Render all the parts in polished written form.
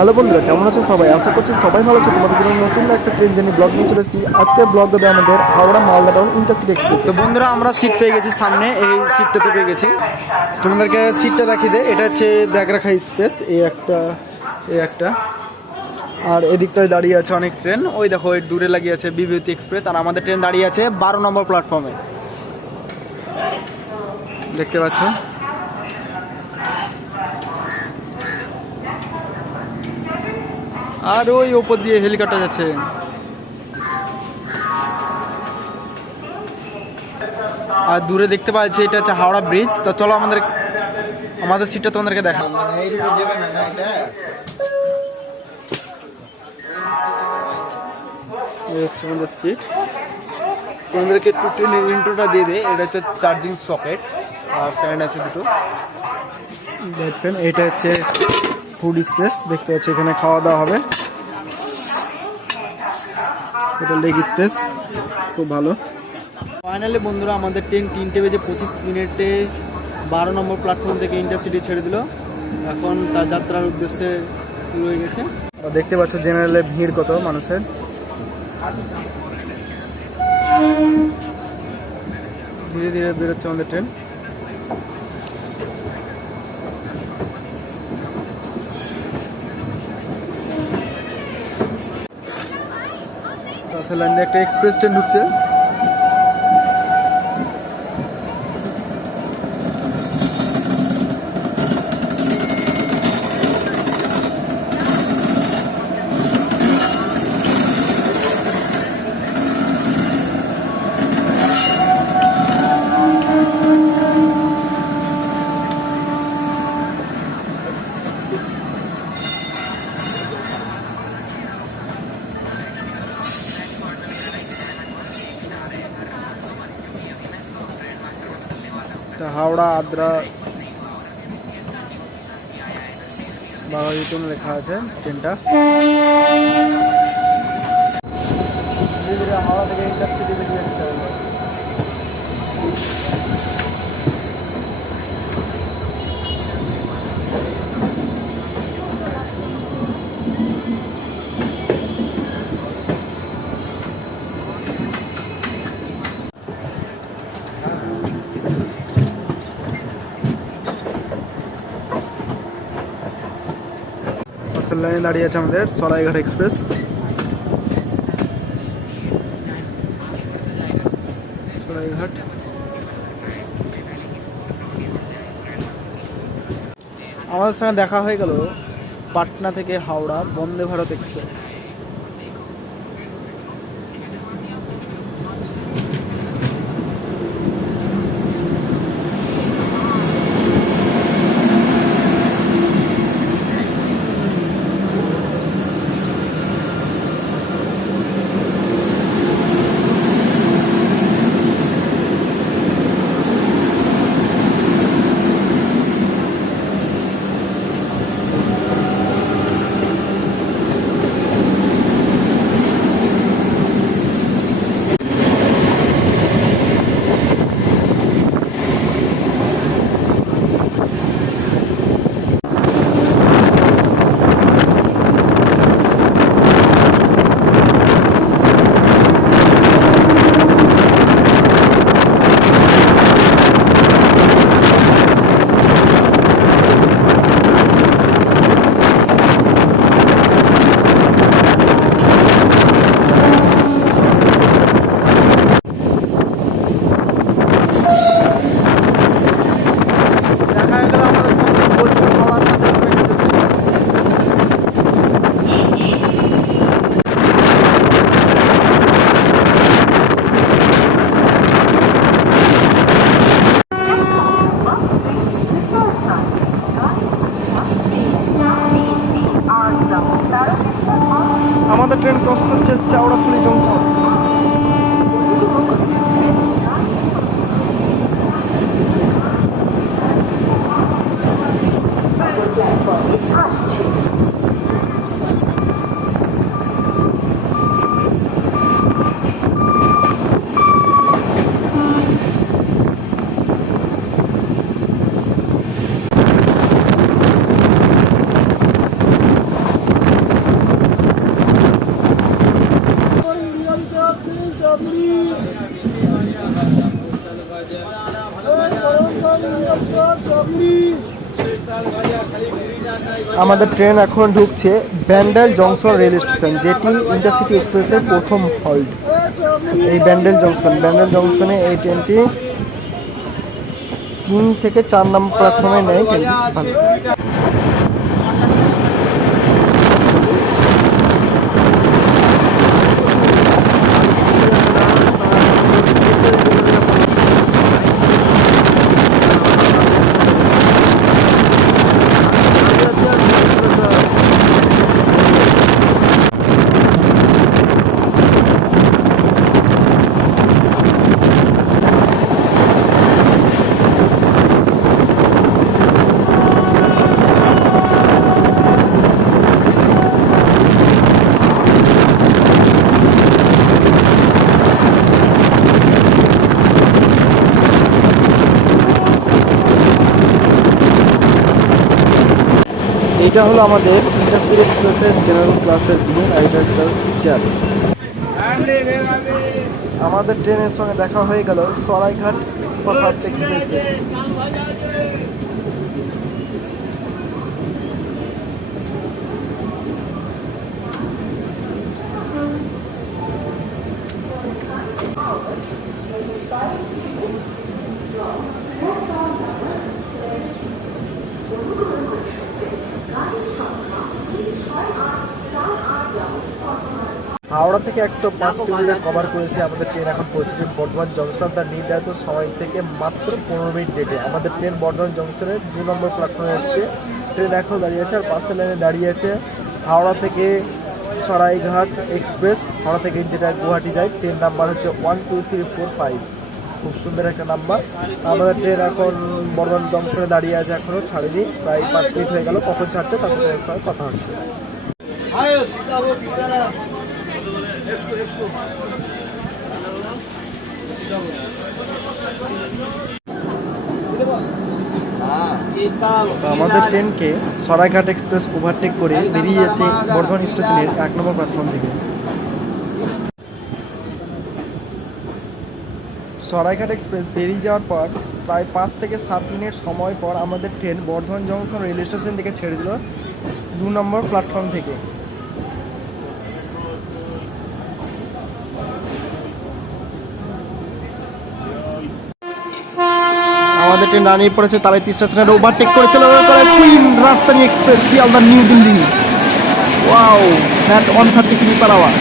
Hello বন্ধুরা, কেমন আছো সবাই? আশা করছি সবাই ভালো আছো। তোমাদের জন্য নতুন একটা ট্রেন জার্নি ব্লগ নিয়ে চলেছি। আজকের ব্লগ হবে আমাদের Howrah Malda town intercity express. তো বন্ধুরা, আমরা সিট পেয়ে গেছি সামনে, এই সিটটাতে পেয়ে গেছি। তোমাদেরকে সিটটা দেখিয়ে দেয়। এটা হচ্ছে ব্যাগ রাখা স্পেস। এই একটা আর এদিকটায় দাঁড়িয়ে আছে অনেক ট্রেন। ওই দেখো, ওই দূরে লাগিয়ে আছে বিভূতি এক্সপ্রেস। আর আমাদের ট্রেন দাঁড়িয়ে আছে 12 নম্বর প্ল্যাটফর্মে, দেখতে পাচ্ছ। আর ওই ওপর দিয়ে হেলিকপ্টার যাচ্ছে। আর দূরে দেখতে পাচ্ছি এটা হচ্ছে হাওড়া ব্রিজ। তো চলো আমাদের সিটটা তোমাদেরকে দেখা। এই হচ্ছে আমাদের সিট। তোমাদেরকে একটু ট্রেনের ইন্ট্রোটা দিয়ে দেয়। এটা হচ্ছে চার্জিং সকেট আর ফ্যান আছে দুটো, লাইট ফ্যান। এটা হচ্ছে ফুড স্পেস, দেখতে পাচ্ছি এখানে খাওয়া দাওয়া হবে। এটা লেগ স্পেস, খুব ভালো। ফাইনালি বন্ধুরা, আমাদের ট্রেন 3:25 12 নম্বর প্ল্যাটফর্ম থেকে ইন্টারসিটি ছেড়ে দিল। এখন তার যাত্রার উদ্দেশ্যে শুরু হয়ে গেছে। দেখতে পাচ্ছ জেনারেলের ভিড় কত মানুষের। ধীরে ধীরে বেরোচ্ছে আমাদের ট্রেন। রাসেল লাইন দিয়ে একটা এক্সপ্রেস ট্রেন ঢুকছে। হাওড়া আদ্রা বাঘাযতীন লেখা আছে ট্রেনটা। ধীরে ধীরে হাওড়া থেকে ইন্টারসিটি বেরিয়ে আসতে হবে। লাইনে দাঁড়িয়ে আছে আমাদের সরাইঘাট এক্সপ্রেস। সরাইঘাট আমাদের সঙ্গে দেখা হয়ে গেল পাটনা থেকে হাওড়া বন্দে ভারত এক্সপ্রেস। আমাদের ট্রেন ক্রস করছে শেওড়াফুলি জংশন। আমাদের ট্রেন এখন ঢুকছে ব্যান্ডেল জংশন রেল স্টেশন, যেটি ইন্টারসিটি এক্সপ্রেসের প্রথম হল্ট। এই ব্যান্ডেল জংশনে এই ট্রেনটি 3 থেকে 4 নম্বর প্ল্যাটফর্মে নেয় ট্রেনটি। এটা হলো আমাদের ইন্টারসিটি এক্সপ্রেসের জেনারেল ক্লাসের বিল রাইডার চার্জ চেয়ার। আমাদের ট্রেনের সঙ্গে দেখা হয়ে গেল সরাইঘাট সুপারফাস্ট এক্সপ্রেসে। হাওড়া থেকে 105 কিলোমিটার কভার করেছে আমাদের ট্রেন। এখন পৌঁছেছে বর্ধমান জংশন, তার নির্ধারিত সময় থেকে মাত্র 15 মিনিট লেটে। আমাদের ট্রেন বর্ধমান জংশনের 2 নম্বর প্ল্যাটফর্মে এসছে। ট্রেন এখন দাঁড়িয়ে আছে আর পাশের লাইনে দাঁড়িয়ে আছে হাওড়া থেকে সরাইঘাট এক্সপ্রেস, হাওড়া থেকে যেটা গুয়াহাটি যায়। ট্রেন নাম্বার হচ্ছে 12345, খুব সুন্দর একটা নাম্বার। আমাদের ট্রেন এখন বর্ধমান জংশনে দাঁড়িয়ে আছে, এখনও ছাড়েনি, প্রায় 5 মিনিট হয়ে গেল। কখন ছাড়ছে তারপর সঙ্গে কথা হচ্ছে। আমাদের ট্রেনকে সরাইঘাট এক্সপ্রেস ওভারটেক করে বেরিয়ে যাচ্ছে বর্ধমান স্টেশনের 1 নম্বর প্ল্যাটফর্ম থেকে। সরাইঘাট এক্সপ্রেস বেরিয়ে যাওয়ার পর প্রায় 5 থেকে 7 মিনিট সময় পর আমাদের train Bardhaman junction rail station থেকে ছেড়ে দিল 2 নম্বর প্ল্যাটফর্ম থেকে। আমাদের ট্রেন দাঁড়িয়ে পড়েছে তারাই স্টেশনের ওভারটেক করে চলে কুইন রাজধানী express Sealdah new Delhi. Wow, fat 130 কিমি/আওয়ার।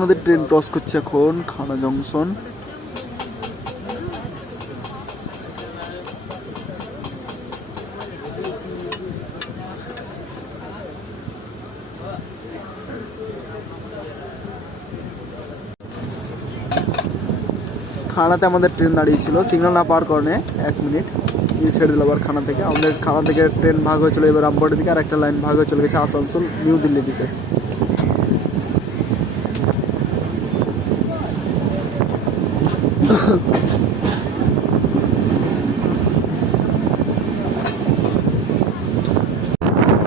আমাদের ট্রেন ক্রস করছে এখন খানা জংশন। খানাতে আমাদের ট্রেন দাঁড়িয়েছিল, সিগন্যাল না পাওয়ার কারণে 1 মিনিট দিয়ে ছেড়ে দিল আবার খানা থেকে। আমাদের খানা থেকে ট্রেন ভাগ হয়েছিল এবার রামপুরের দিকে, আর একটা লাইন ভাগ হয়ে চলে গেছে আসানসোল নিউ দিল্লির দিকে।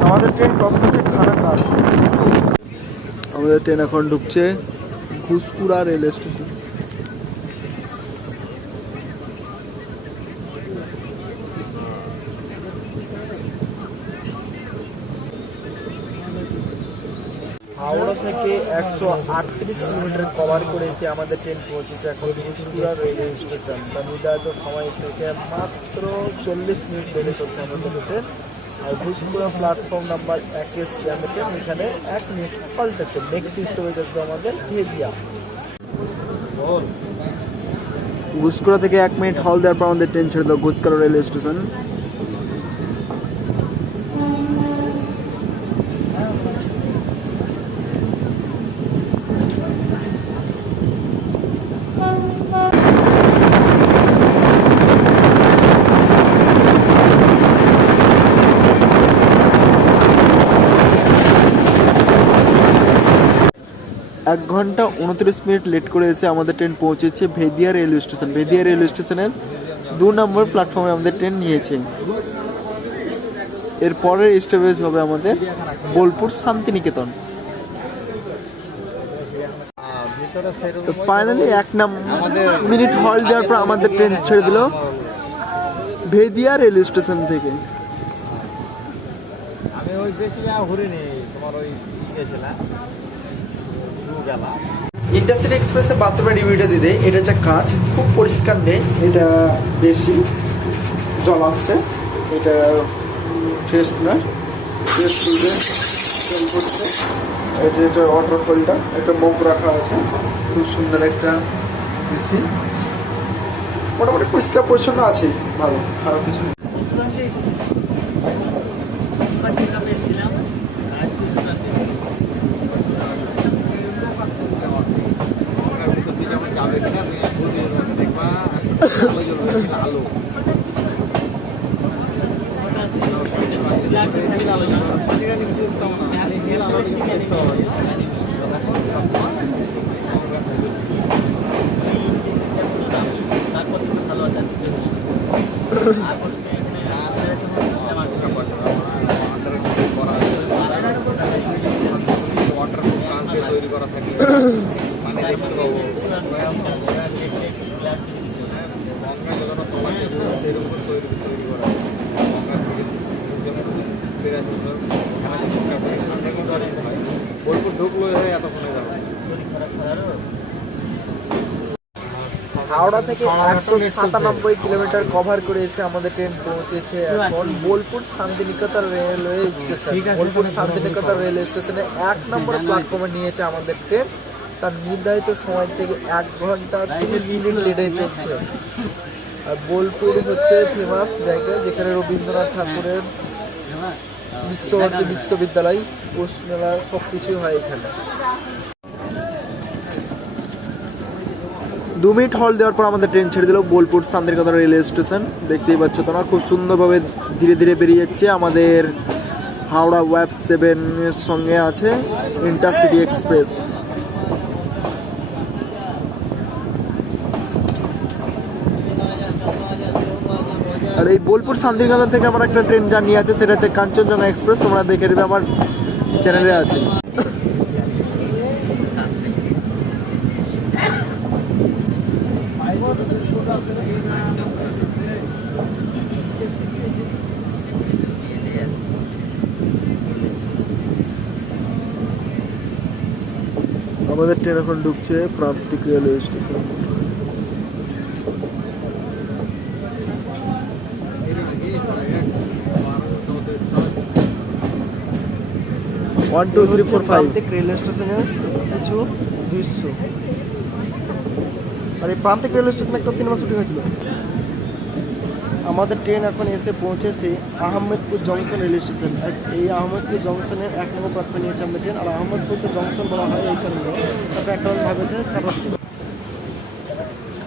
আমাদের ট্রেন ক্রস করছে খানাকার। আমাদের ট্রেন এখন ঢুকছে ঘুসকুড়া রেল স্টেশন। হাওড়া থেকে 138 কিলোমিটার কভার করেছে আমাদের ট্রেন পৌঁছেছে এখন ঘুসকুড়া রেলওয়ে স্টেশন। তার নির্ধারিত সময় থেকে মাত্র 40 মিনিট লেটে চলছে আমাদের ট্রেন। আর ঘুসকুড়া প্ল্যাটফর্ম নাম্বার 1 এসছে আমাদের ট্রেন, এখানে 1 মিনিট পাল্টেছে। নেক্সট স্টপেজ আসবে আমাদের ভেদিয়া। ঘুসকুড়া থেকে 1 মিনিট হল দেওয়ার পর আমাদের ট্রেন ছেড়ে দিল ঘুসকুড়া রেলওয়ে স্টেশন। 1 ঘন্টা 29 মিনিট লেট করে এসে আমাদের ট্রেন পৌঁছেছে ভেদিয়া রেলওয়ে স্টেশন। ভেদিয়া রেলওয়ে স্টেশনের 2 নম্বর প্ল্যাটফর্মে আমাদের ট্রেন নিয়েছে। এর পরের স্টপেজ হবে আমাদের বোলপুর শান্তিনিকেতন। তো ফাইনালি 1 মিনিট হল্ট দেওয়ার পর আমাদের ট্রেন ছেড়ে দিল ভেদিয়া রেলওয়ে স্টেশন থেকে। আমি ওই বেশি ঘুরিনি, তোমার ওই গেছিলাম ইন্টারসিটি এক্সপ্রেসের বাথরুমের রিভিউটা দিতে, এটা হচ্ছে কাঁচ, খুব পরিষ্কার নেই, এটা বেশি জল আসছে, এটা ফ্রেশ না, ফ্রেশ তুলতে জল পড়ছে। এই যে এটা ওয়াটারফলটা, একটা মগ রাখা আছে, খুব সুন্দর একটা এসি, মোটামুটি পরিষ্কার পরিচ্ছন্ন আছে, ভালো, খারাপ কিছু নেই। আলো তৈরি করা থাকে, মানে দেখতে পাবো বোলপুর ঢুকলো এতক্ষণে যাবে। হাওড়া থেকে 197 কিলোমিটার কভার করে এসে আমাদের ট্রেন পৌঁছেছে এখন Bolpur Shantiniketan railway station. Bolpur Shantiniketan railway স্টেশনে 1 নম্বর প্ল্যাটফর্মে নিয়েছে আমাদের ট্রেন। তার নির্ধারিত সময় থেকে 1 ঘন্টা 30 মিনিট লেটে চলছে। আর বোলপুর হচ্ছে ফেমাস জায়গা, যেখানে রবীন্দ্রনাথ ঠাকুরের বিশ্বভারতী বিশ্ববিদ্যালয়, পৌষ মেলা, সব কিছুই হয় এখানে। 2 মিনিট হল্ট দেওয়ার পর আমাদের ট্রেন ছেড়ে দিল বোলপুর শান্তিনিকেতন রেলওয়ে স্টেশন। দেখতেই পাচ্ছ তোমরা, খুব সুন্দরভাবে ধীরে ধীরে বেরিয়ে যাচ্ছে। আমাদের হাওড়া ওয়েব 7 এর সঙ্গে আছে ইন্টারসিটি এক্সপ্রেস। আর এই বোলপুর শান্তিনিকেতন থেকে আমার একটা ট্রেন জার্নি আছে, সেটা হচ্ছে কাঞ্চনজঙ্ঘা এক্সপ্রেস। তোমরা দেখে নেবে, আমার চ্যানেলে আছে। আমাদের ট্রেন এখন ঢুকছে প্রান্তিক রেলওয়ে স্টেশন। প্রান্তিক রেলওয়ে স্টেশনের কিছু দৃশ্য। আর এই প্রান্তিক রেলওয়ে স্টেশনে একটা সিনেমা শুটিং হয়েছিল। আমাদের ট্রেন এখন এসে পৌঁছেছে আহমেদপুর জংশন রেলওয়ে স্টেশন। এই আহমেদপুর জংশনের 1 নম্বর প্ল্যাটফর্মে নিয়েছে আমাদের ট্রেন। আর আহমেদপুরকে জংশন বলা হয় এই কারণে, তারপরে একটা ভাগ হচ্ছে কাটা।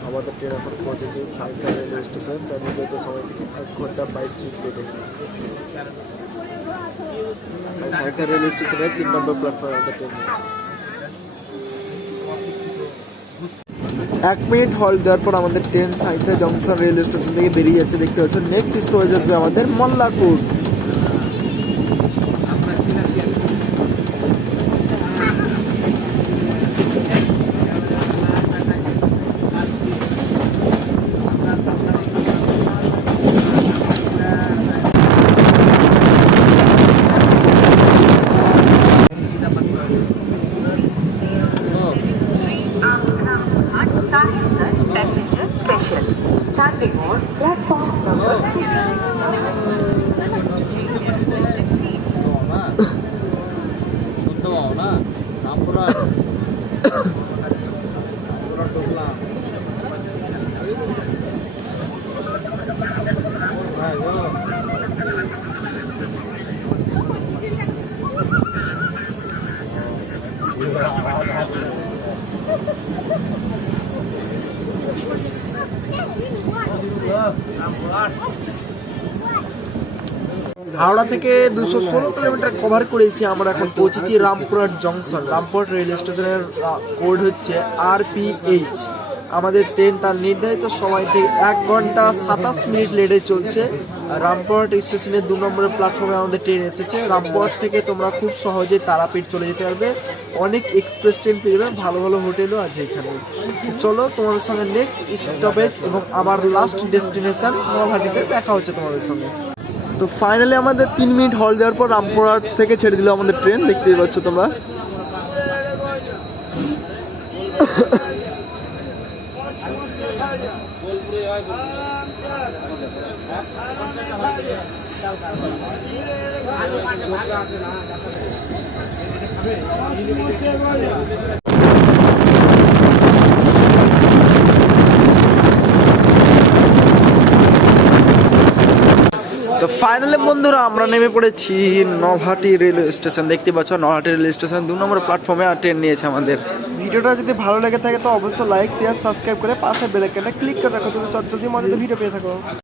আমাদের ট্রেন এখন পৌঁছেছে সাইকা রেলওয়ে স্টেশন। তার নির্ধারিত সময় থেকে 1 ঘন্টা 22 মিনিট লেটে। সাইকা রেলওয়ে স্টেশনের 3 নম্বর প্ল্যাটফর্মে আমাদের ট্রেন। 1 মিনিট হল্ট দেওয়ার পর আমাদের train Saika junction railway station থেকে বেরিয়ে যাচ্ছে। দেখতে পাচ্ছ নেক্সট স্টপেজ আসবে আমাদের Mallarpur. Passenger special. Starting on platform number 6. শুনতে পাও না, রামপুরা ঢুকলাম। হাওড়া থেকে 216 কিলোমিটার কভার করেছি। আমরা এখন পৌঁছেছি রামপুরহাট জংশন। রামপুরহাট রেল স্টেশনের কোড হচ্ছে RPH। আমাদের ট্রেন তার নির্ধারিত সময় থেকে 1 ঘন্টা 27 মিনিট লেটে চলছে। রামপুরহাট স্টেশনের 2 নম্বরের প্ল্যাটফর্মে আমাদের ট্রেন এসেছে। রামপুরহাট থেকে তোমরা খুব সহজে তারাপীঠ চলে যেতে পারবে। অনেক এক্সপ্রেস ট্রেন পেয়ে যাবে, ভালো ভালো হোটেলও আছে এখানে। চলো তোমাদের সঙ্গে নেক্সট স্টপেজ এবং আবার লাস্ট ডেস্টিনেশন নলহাটিতে দেখা হচ্ছে তোমাদের সঙ্গে। তো ফাইনালি আমাদের 3 মিনিট হল দেওয়ার পর রামপুরহাট থেকে ছেড়ে দিল আমাদের ট্রেন, দেখতেই পাচ্ছ তোমরা। তো ফাইনালি বন্ধুরা আমরা নেমে পড়েছি নলহাটি রেলওয়ে স্টেশন। দেখতে পাচ্ছ নলহাটি রেলওয়ে স্টেশন 2 নম্বর প্ল্যাটফর্মে ট্রেন নিয়েছে আমাদের। ভিডিওটা যদি ভালো লেগে থাকে তো অবশ্যই লাইক শেয়ার সাবস্ক্রাইব করে পাশে বেল আইকনটা ক্লিক করে রাখো, যদি চটজলদি মজাদার ভিডিও পেয়ে থাকো।